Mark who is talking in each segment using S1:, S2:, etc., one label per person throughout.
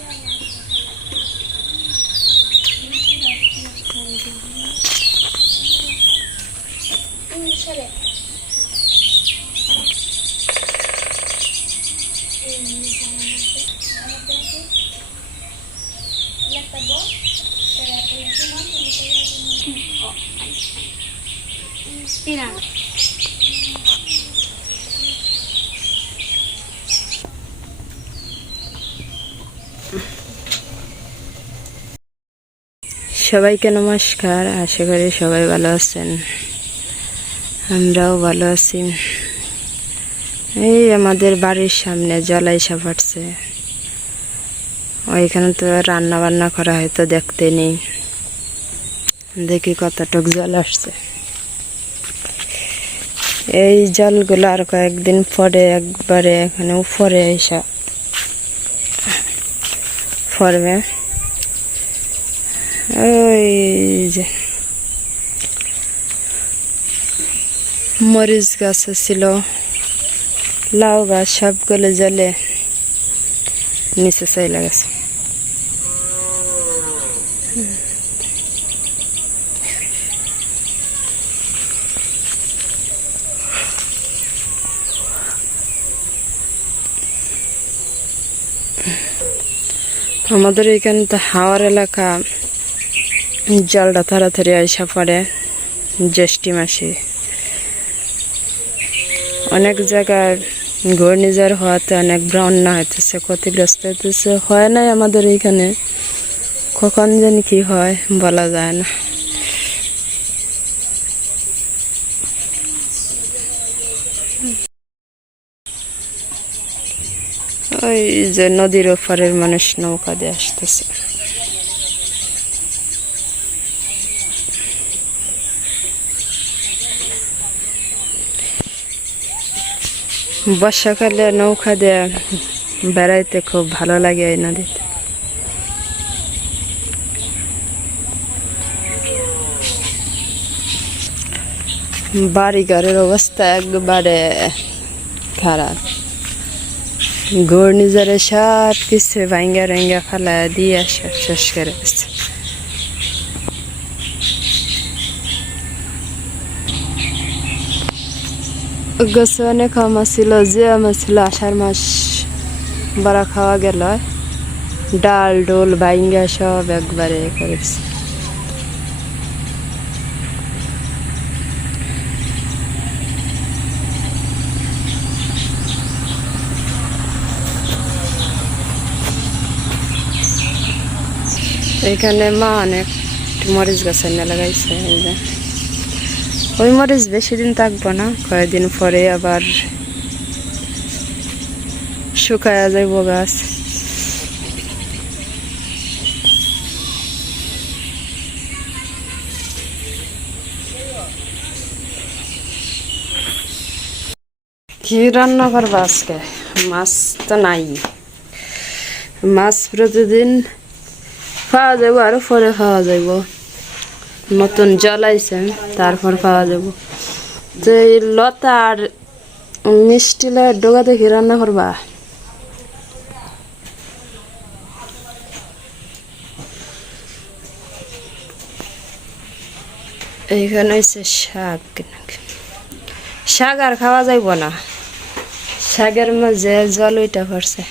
S1: Yeah. সবাইকে নমস্কার, আশা করি সবাই ভালো আছেন। আমরাও ভালো আছি। এই আমাদের বাড়ির সামনে জলাইসা ফাটছে ওইখানে তো রান্না বান্না করা হয়তো দেখতে নেই। দেখি কতটুক জল আসছে। এই জলগুলো আর কয়েকদিন পরে একবারে এখানে উপরে এসা পড়বে ওই যে মরিচ গাছ ছিল লাউ গাছ সবগুলো জলে নিচে চাইলা গেছে আমাদের এখানে তো হাওয়ার এলাকা, জলটা তাড়াতাড়ি আইসা পড়ে জ্যৈষ্ঠী মাসে। অনেক জায়গায় ঘূর্ণিঝড় হওয়াতে অনেক বন্যা হইতেছে, ক্ষতিগ্রস্ত হইতেছে, হয় নাই আমাদের এইখানে কখন যেন কি হয়, বলা যায় না। ওই যে নদীর ওপারের মানুষ নৌকা দিয়ে আসতেছে। বর্ষাকালে নৌকা দিয়ে বেড়াইতে খুব ভালো লাগে এই নদীতে। বাড়ি ঘরের অবস্থা একবারে খারাপ। ঘূর্ণিঝড়ে সব কিছু ভাঙ্গা ভাঙ্গা ফেলা দিয়ে সব শেষ করে গেছে গাছে অনেক আম ছিল যে আম ছিল আষাঢ় মাস বড়া খাওয়া গেল। ডাল, ডোল বাইঙ্গা সব একবারে করেছে এখানে মা অনেক মরিচ গাছ এনে লাগাইছে, এই যে। ওই মরিচ বেশি দিন থাকব না, কয়েকদিন পরে আবার শুকায়া যাইব গাছ। কি রান্না করব আজকে? মাছ তো নাই। মাছ প্রতিদিন খাওয়া যাব আরও পরে খাওয়া যাইব। নতুন জল আইছে, তারপর পাওয়া যাব এই লতা আর মিষ্টি লয়ের ডোগা দেখি রান্না করবা? এইখানে হচ্ছে শাক। শাক আর খাওয়া যাইব না। শাকের মাঝে জল ওইটা পড়ছে।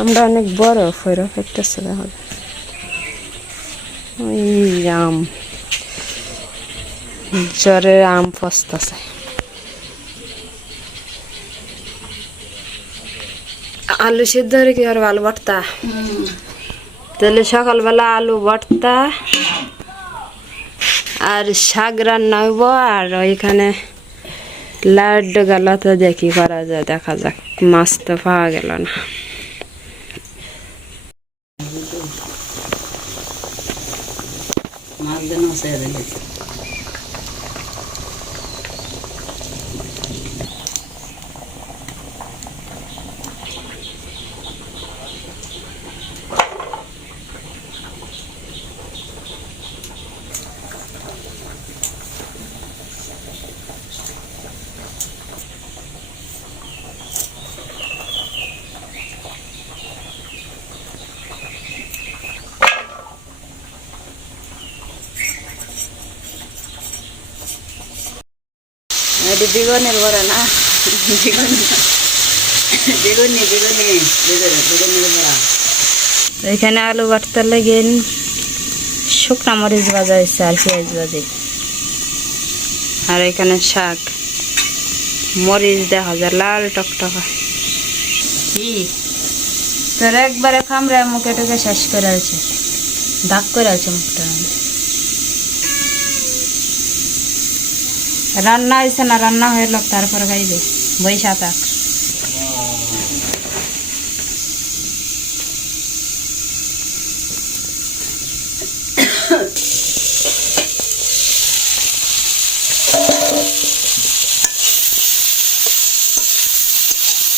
S1: আমরা অনেক বড় ফৈরক একটা হবে ওই আম। জ্বরের আম পস্তাছে আলু সিদ্ধ হলে কি আর আলু ভর্তা? তাহলে সকালবেলা আলু ভর্তা আর শাক রান্না হইব আর ওইখানে লাইট গালাতে দেখি করা যায় দেখা যাক। মাছ তো পাওয়া গেল না।
S2: মাছ দেন
S1: এটি বেগুনের বড়া না বেগুন।
S2: বেগুনি বেগুনি বেগুনি বেগুনি বড়া
S1: এখানে আলু বাটতে লেগেন শুকনা মরিচ ভাজা হয়েছে আর পেঁয়াজ ভাজি। আর এখানে শাক। মরিচ দেখা যায় লাল টকটকা। কি তোর একবারে খামড়ে মুখে টুকে শেষ করে আছে। দাগ করে আছে মুখটা। রান্না হয়েছে না রান্না হয়ে লোক তারপরে খাইবে বৈশা থাক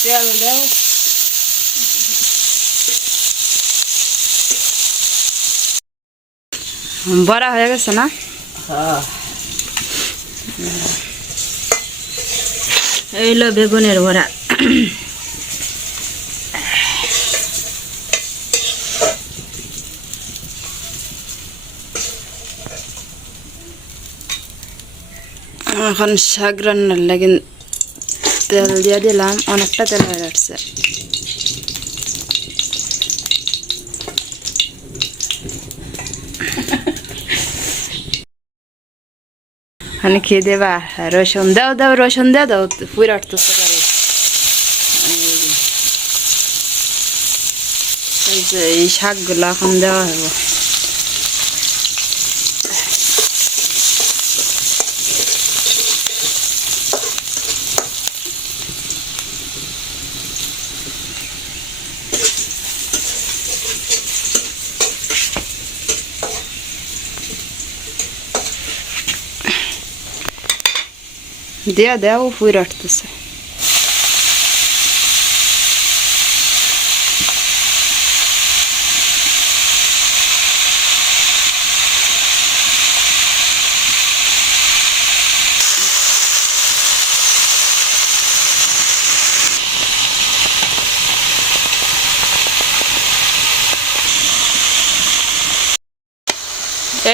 S1: তেল দেও বড়া হয়ে গেছে না
S2: হ্যাঁ
S1: এইলো বেগুনের বড়া। এখন শাক রান্নার লাগে তেল দিয়ে দিলাম অনেকটা তেল হয়ে যাচ্ছে। মানে খেয়ে দেবা রসুন দাও দাও রসুন দাও দাও পুরো আটতেছে পারে এই শাকগুলো এখন দেওয়া হবে দিয়া দেও পুরো আটতেছে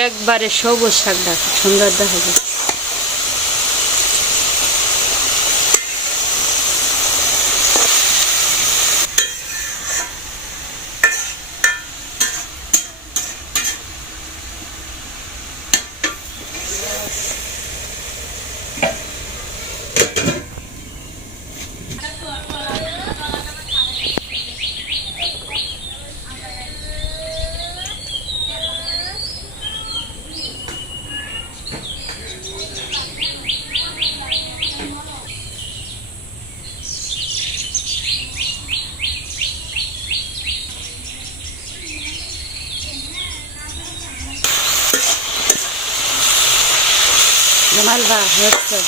S1: একবারে সবুজ শাকটা খুব সুন্দর দেখা যায় জামাল বা হচ্ছে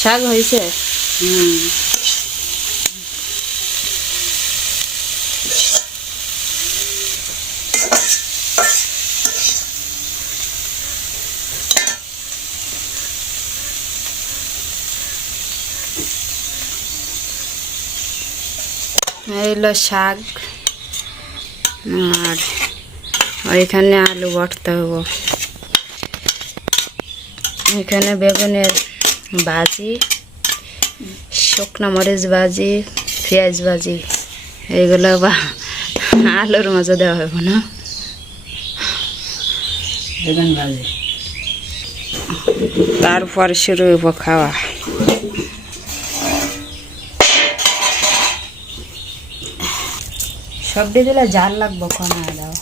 S1: শাক হয়েছে?
S2: হুম।
S1: এইলো শাক। আর ওইখানে আলু ভর্তা হব। এখানে বেগুনের ভাজি শুকনো মরিচ ভাজি পেঁয়াজ ভাজি। এইগুলো বা আলুর মাঝে দেওয়া হবে না।
S2: বেগুন ভাজি।
S1: তারপর শুরু হইব খাওয়া। সবটি দিলে জাল লাগবো কমা দাও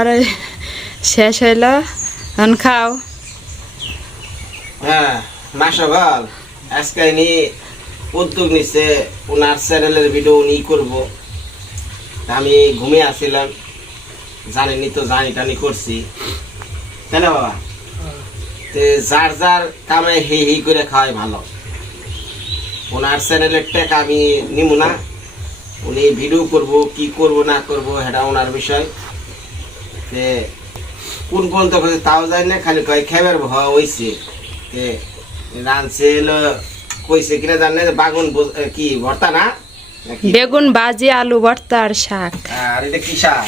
S1: আরে, শেষ হইল। এখন খাও।
S3: হ্যাঁ মাসাবাল আজকে ইনি উদ্যোগ নিচ্ছে ওনার চ্যানেলের ভিডিও উনি করব। আমি ঘুমিয়ে আসছিলাম জানেনি তো জানি টানি করছি। তাই না, বাবা? তে যার যার কামে হি হি করে খাওয়াই ভালো। ওনার চ্যানেলের টেক আমি নিব না। উনি ভিডিও করব, কি করব, না করব, সেটা ওনার বিষয়। তে কোন পর্যন্ত করছে তাও যায় না খালি কয় খেবার ভয় হইছে। তে রানছে কইছে কিনা জানে বাগুন কি ভর্তা না?
S1: বেগুন ভাজি আলু ভর্তা আর শাক।
S3: আর এটা কি শাক?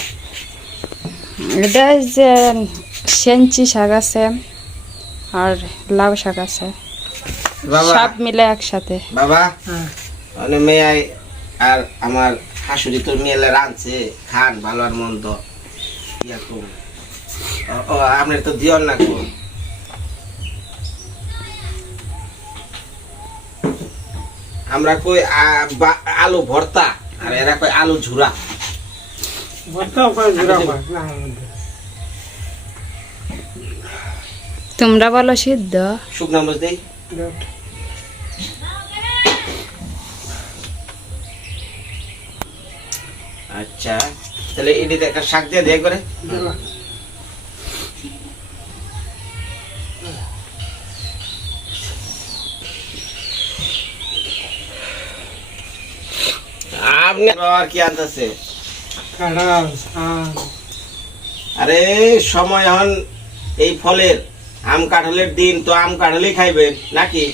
S1: এটা যে সেঞ্চি শাক আছে আর লাউ শাক আছে। সব মিলে একসাথে।
S3: বাবা?
S2: হ্যাঁ।
S3: মানে মেয়ে আর আমার শাশুড়ি তো মেয়েলে রাঁধছে খান ভালো আর মন্দ। ইয়া ও, আপনার তো দিও না গো আমরা কই আলু ভর্তা আর এরা কই আলু ঝুরা।
S1: তোমরা বলো সিদ্ধ।
S3: শুকনা মরিচ দেই। আচ্ছা। তাহলে এটিতে একটা শাক দিয়ে দিয়ে করে। আপনি আর কি আনতেছে? আরে সময় হন এই ফলের আম কাঁঠালের দিন তো আম কাঁঠালই খাইবেন নাকি?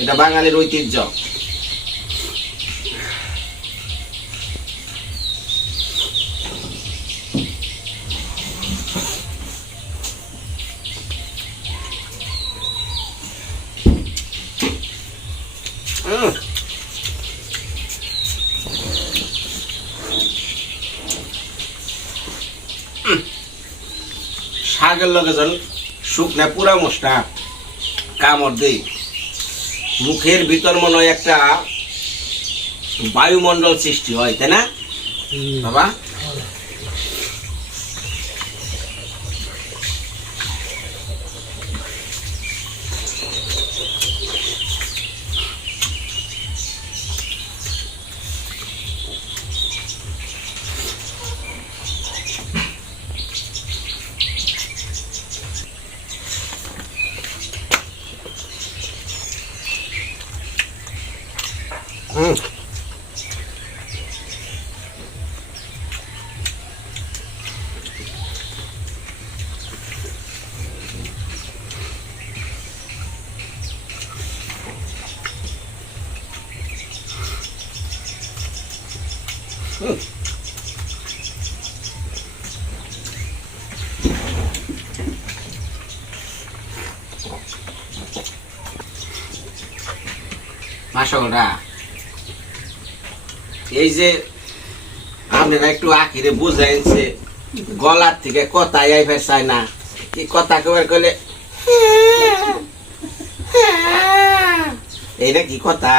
S3: এটা বাঙালির ঐতিহ্য। শাকের লগে যখন শুকনা পুরা মশটা কামড় দেই। মুখের ভিতর মনে হয় একটা বায়ুমণ্ডল সৃষ্টি হয় তাই না? বাবা? মাসকটা এই যে আপনারা একটু আখিরে বুঝাইছে গলার থেকে কথা আইফার চায় না কি কথা কবার কইলে এইটা কি কথা?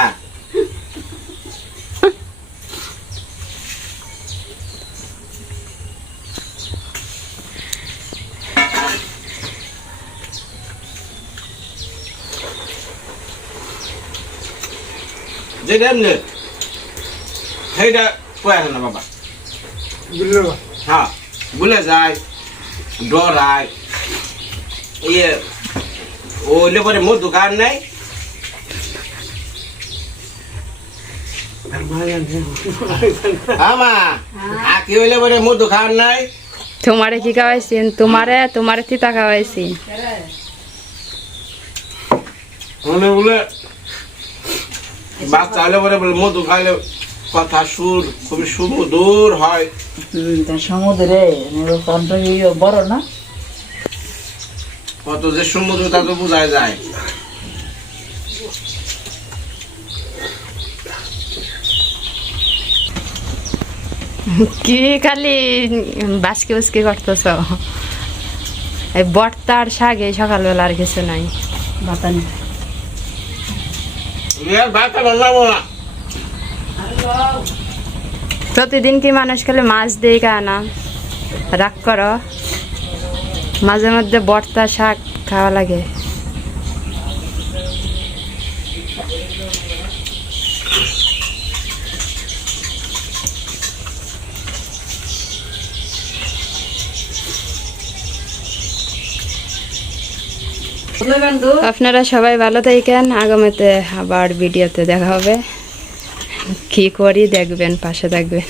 S3: যেটা এমনি সেইটা কয়ে না বাবা? হ্যাঁ ভুলে যায় ডরায় ইয়ে ও পরে মোর দোকান নাই। দোকান
S1: তোমারে কি খাওয়াইছি তোমারে তোমারে তিতা খাওয়াইছি।
S3: বলে বাচ্চা হলে পরে বলে মধু খাইলে কথা সুর খুবই সুমধুর হয়।
S2: সমুদ্রে কণ্ঠ বড় না?
S3: কত যে সুমধুর তা তো বোঝা যায়।
S1: কি খালি বাসকে উসকে করতেছ? এই শাক এই সকালবেলা আর কিছু নাই।
S2: বাতানি।
S1: প্রতিদিন কি মানুষ খালি মাছ দিয়ে খায় না? রাগ করো। মাঝে মধ্যে বর্তা শাক খাওয়া লাগে। আপনারা সবাই ভালো থাকেন। আগামীতে আবার ভিডিওতে দেখা হবে। কি করি দেখবেন পাশে থাকবেন।